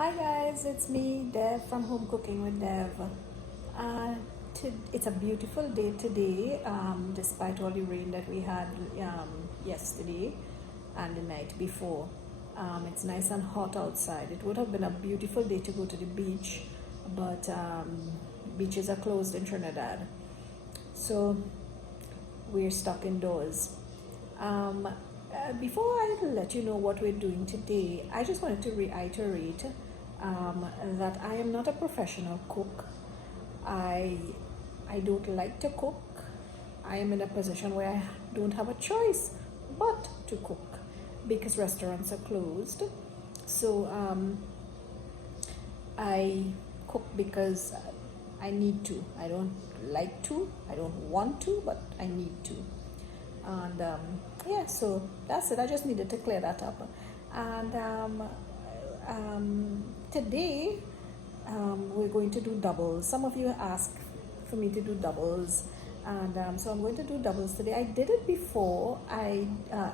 Hi guys, it's me, Dev from Home Cooking with Dev. It's a beautiful day today, despite all the rain that we had yesterday and the night before. It's nice and hot outside. It would have been a beautiful day to go to the beach, but beaches are closed in Trinidad. So we're stuck indoors. Before I let you know what we're doing today, I just wanted to reiterate that I am not a professional cook. I I don't like to cook. I am in a position where I don't have a choice but to cook because restaurants are closed. So I cook because I need to. I don't like to. I don't want to, but I need to. And yeah, so that's it. I just needed to clear that up. And today we're going to do doubles. Some of you asked for me to do doubles, and so I'm going to do doubles today. I did it before.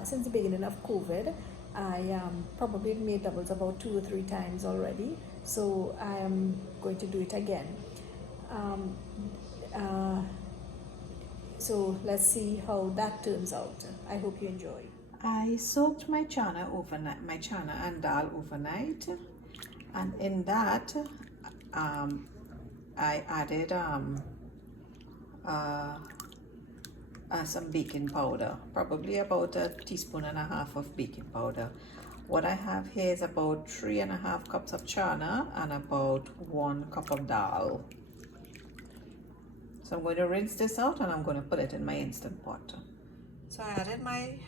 Since the beginning of COVID, I probably made doubles about 2 or 3 times already. So I am going to do it again. Um, uh, so let's see how that turns out. I hope you enjoy. I soaked my chana overnight, my chana and dal overnight, and in that I added some baking powder, probably about 1.5 teaspoons of baking powder. What I have here is about 3.5 cups of chana and about 1 cup of dal. So I'm going to rinse this out and I'm going to put it in my Instant Pot. So I added my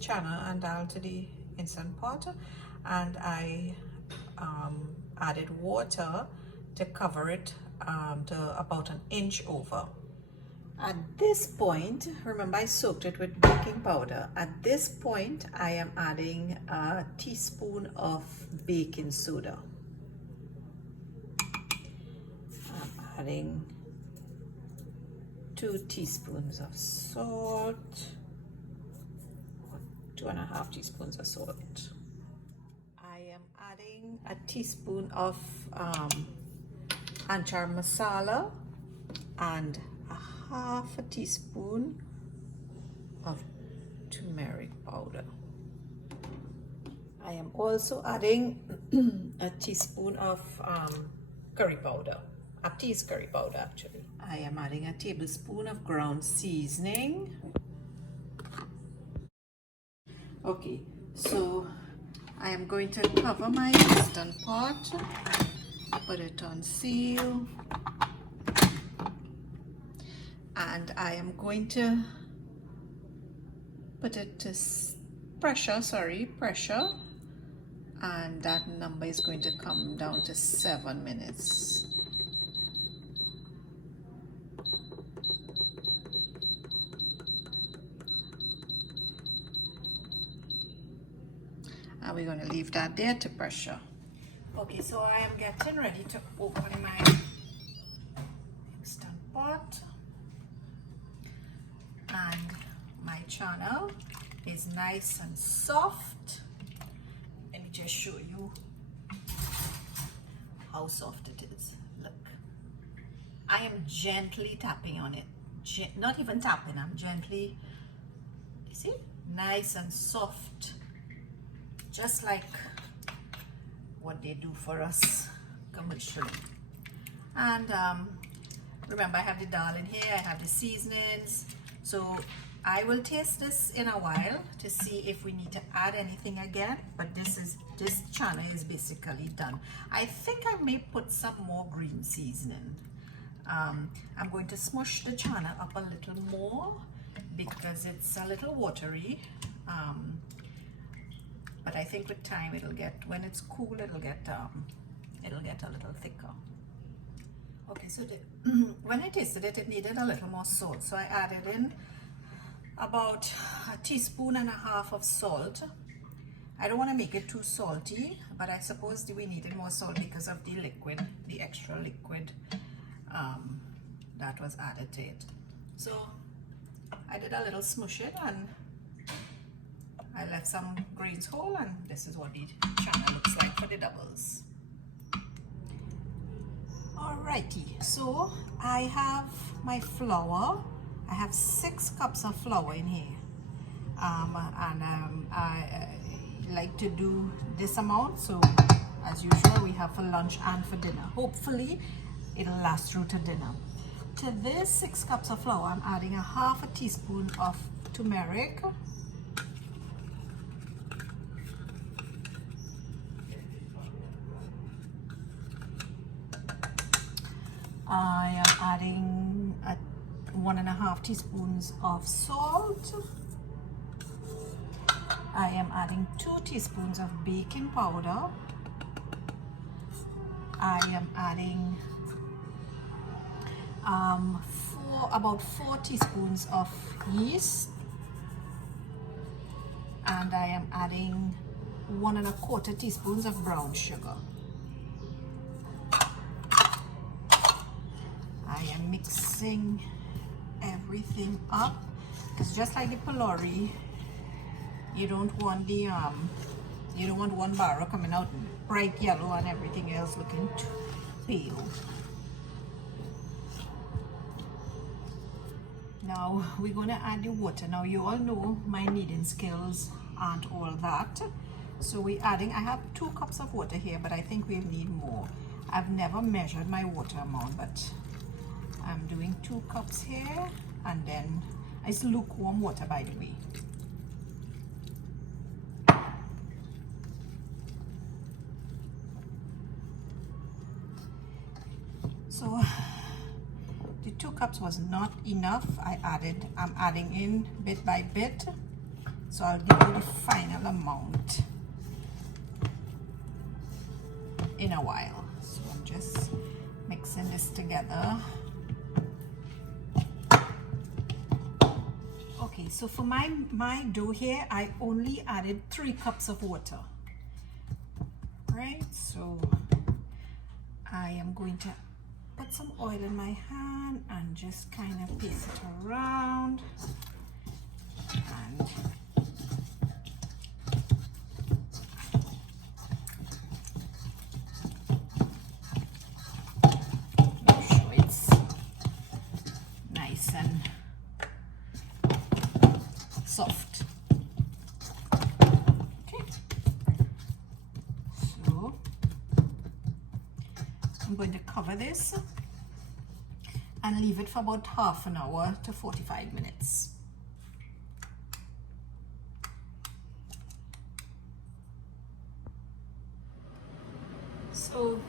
chana and dal to the Instant Pot, and I added water to cover it to about 1 inch over. At this point, remember I soaked it with baking powder. At this point, I am adding a teaspoon of baking soda. I'm adding 2 teaspoons of salt, 2.5 teaspoons of salt. I am adding a teaspoon of anchar masala and 1/2 teaspoon of turmeric powder. I am also adding a teaspoon of curry powder, a tea's curry powder actually. I am adding a tablespoon of ground seasoning. Okay, so I am going to cover my Instant Pot, put it on seal, and I am going to put it to pressure, and that number is going to come down to 7 minutes. And we're going to leave that there to pressure. Okay, so I am getting ready to open my Instant Pot, and my chana is nice and soft. Let me just show you how soft it is. Look, I am gently tapping on it, not even tapping, I'm gently, you see, nice and soft, just like what they do for us commercially. And remember, I have the dal in here, I have the seasonings, so I will taste this in a while to see if we need to add anything again, but this chana is basically done. I think I may put some more green seasoning. I'm going to smush the chana up a little more because it's a little watery, but I think with time it'll get, when it's cool, it'll get a little thicker. Okay, so when I tasted it, it needed a little more salt, so I added in about 1.5 teaspoons of salt. I don't want to make it too salty, but I suppose we needed more salt because of the liquid, the extra liquid that was added to it. So I did a little smush it, and I left some grains whole, and this is what the chana looks like for the doubles. Alrighty, so I have my flour. I have 6 cups of flour in here, I like to do this amount, so as usual we have for lunch and for dinner. Hopefully it'll last through to dinner. To this 6 cups of flour, I'm adding a half a teaspoon of turmeric, I am adding 1.5 teaspoons of salt. I am adding 2 teaspoons of baking powder. I am adding about 4 teaspoons of yeast, and I am adding 1.25 teaspoons of brown sugar. I am mixing everything up. It's just like the Polari. You don't want the you don't want one barrel coming out bright yellow and everything else looking pale. Now we're going to add the water. Now you all know my kneading skills aren't all that, so we're adding, I have 2 cups of water here, but I think we'll need more. I've never measured my water amount, but I'm doing 2 cups here, and then it's lukewarm water, by the way. So the 2 cups was not enough. I'm adding in bit by bit, so I'll give you the final amount in a while. So I'm just mixing this together. Okay, so for my dough here, I only added 3 cups of water. Right, so I am going to put some oil in my hand and just kind of paste it around, and make sure it's nice and soft. Okay, so I'm going to cover this and leave it for about half an hour to 45 minutes. So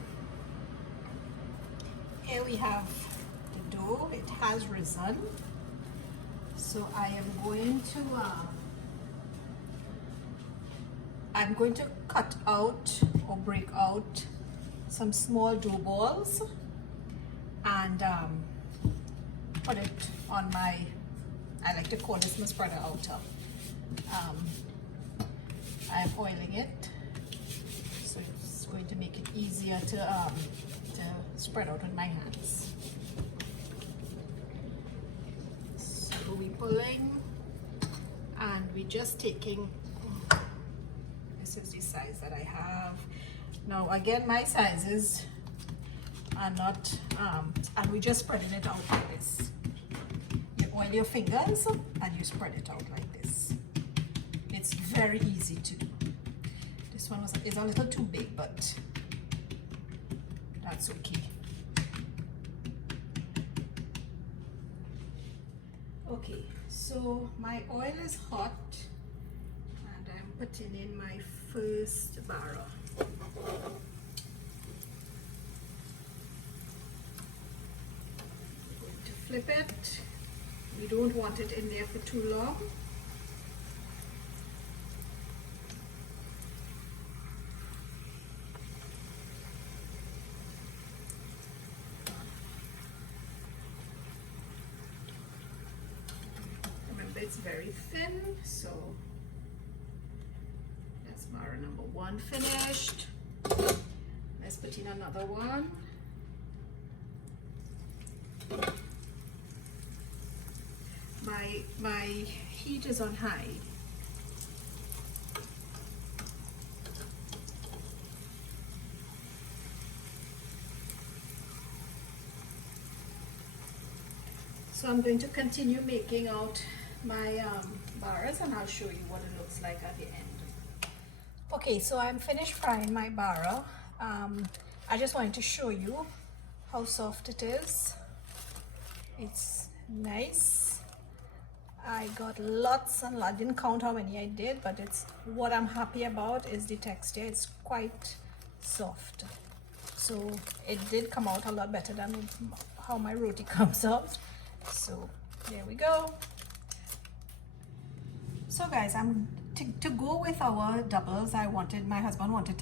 here we have the dough. It has risen. So I am going to cut out or break out some small dough balls and put it on my, I like to call this my spreader outer. I'm oiling it, so it's going to make it easier to spread out with my hands. So we're pulling, and we're just taking, this is the size that I have. Now again, my sizes are not, and we're just spreading it out like this. You oil your fingers and you spread it out like this. It's very easy to do. This one is a little too big, but that's okay. Okay, so my oil is hot and I'm putting in my first barrel. Flip it. We don't want it in there for too long. Remember, it's very thin, so that's barrel number 1 finished. Let's put in another one. My heat is on high. So I'm going to continue making out my barras, and I'll show you what it looks like at the end. Okay, so I'm finished frying my barra. I just wanted to show you how soft it is. It's nice. I got lots and lots. I didn't count how many I did, but it's what I'm happy about is the texture. It's quite soft. So it did come out a lot better than how my roti comes out. So there we go. So guys, to go with our doubles, my husband wanted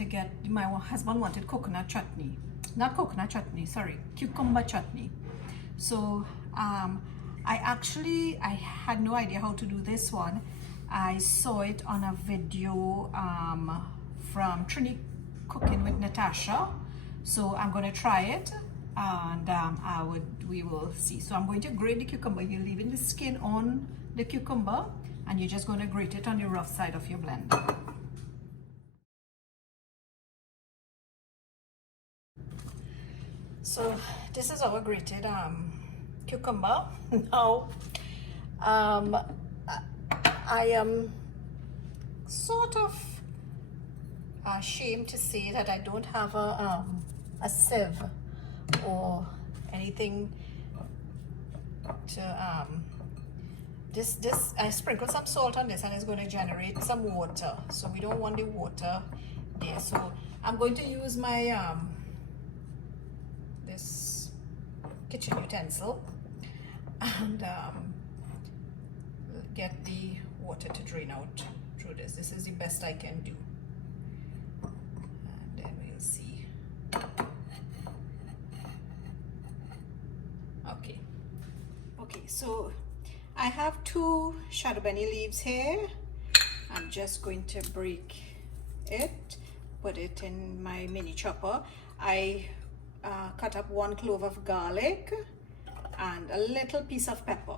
coconut chutney. Not coconut chutney, sorry, cucumber chutney. So I had no idea how to do this one. I saw it on a video from Trini Cooking with Natasha. So I'm going to try it, and we will see. So I'm going to grate the cucumber. You're leaving the skin on the cucumber, and you're just going to grate it on the rough side of your blender. So this is our grated cucumber. Now I am sort of ashamed to say that I don't have a sieve or anything to this I sprinkled some salt on this, and it's going to generate some water, so we don't want the water there. So I'm going to use my this kitchen utensil and get the water to drain out through this. This is the best I can do, and then we'll see. Okay, so I have 2 shadow benny leaves here. I'm just going to break it, put it in my mini chopper. I cut up 1 clove of garlic and a little piece of pepper.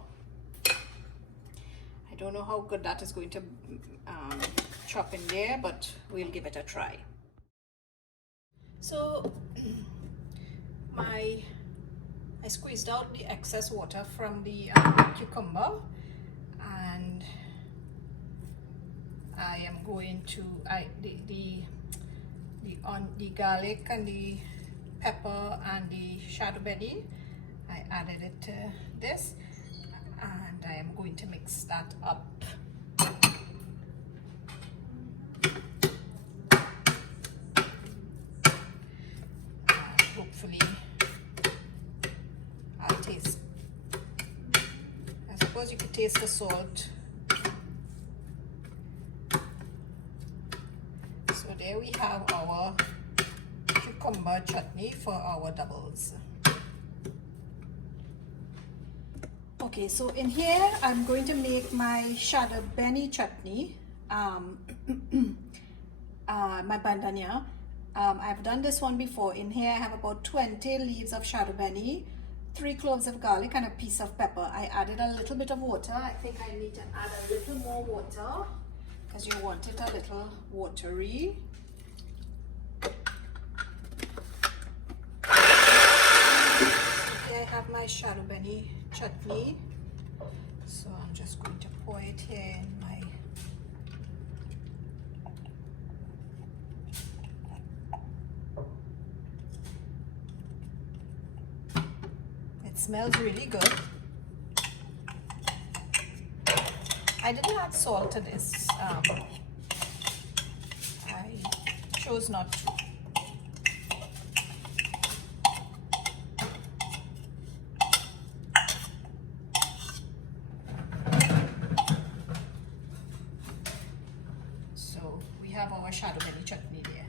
I don't know how good that is going to chop in there, but we'll give it a try. So I squeezed out the excess water from the cucumber, and I am going to the garlic and the pepper and the shadow benny, I added it to this, and I am going to mix that up. Hopefully I'll taste. I suppose you could taste the salt. So there we have our cucumber chutney for our doubles. Okay, so in here I'm going to make my shadow benny chutney, my bandhaniya. I've done this one before. In here I have about 20 leaves of shadow benny, 3 cloves of garlic, and a piece of pepper. I added a little bit of water. I think I need to add a little more water because you want it a little watery. Here I have my shadow benny chutney. So I'm just going to pour it here in my smells really good. I didn't add salt to this. I chose not to. So we have our shadow benny chutney there.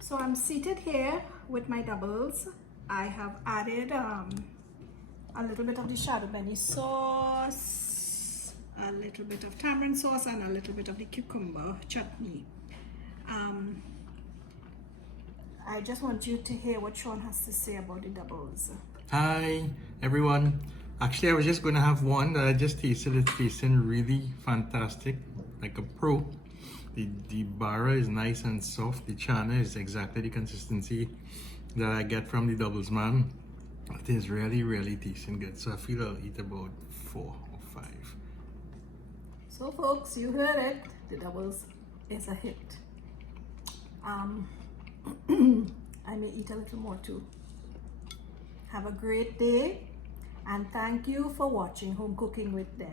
So I'm seated here with my doubles. I have added a little bit of the shadow benny sauce, a little bit of tamarind sauce, and a little bit of the cucumber chutney. I just want you to hear what Sean has to say about the doubles. Hi everyone. Actually, I was just going to have one that I just tasted. It's tasting really fantastic, like a pro. The bara is nice and soft. The chana is exactly the consistency that I get from the doubles man. It is really, really tasting good. So I feel I'll eat about 4 or 5. So folks, you heard it. The doubles is a hit. I may eat a little more too. Have a great day and thank you for watching Home Cooking with Dev.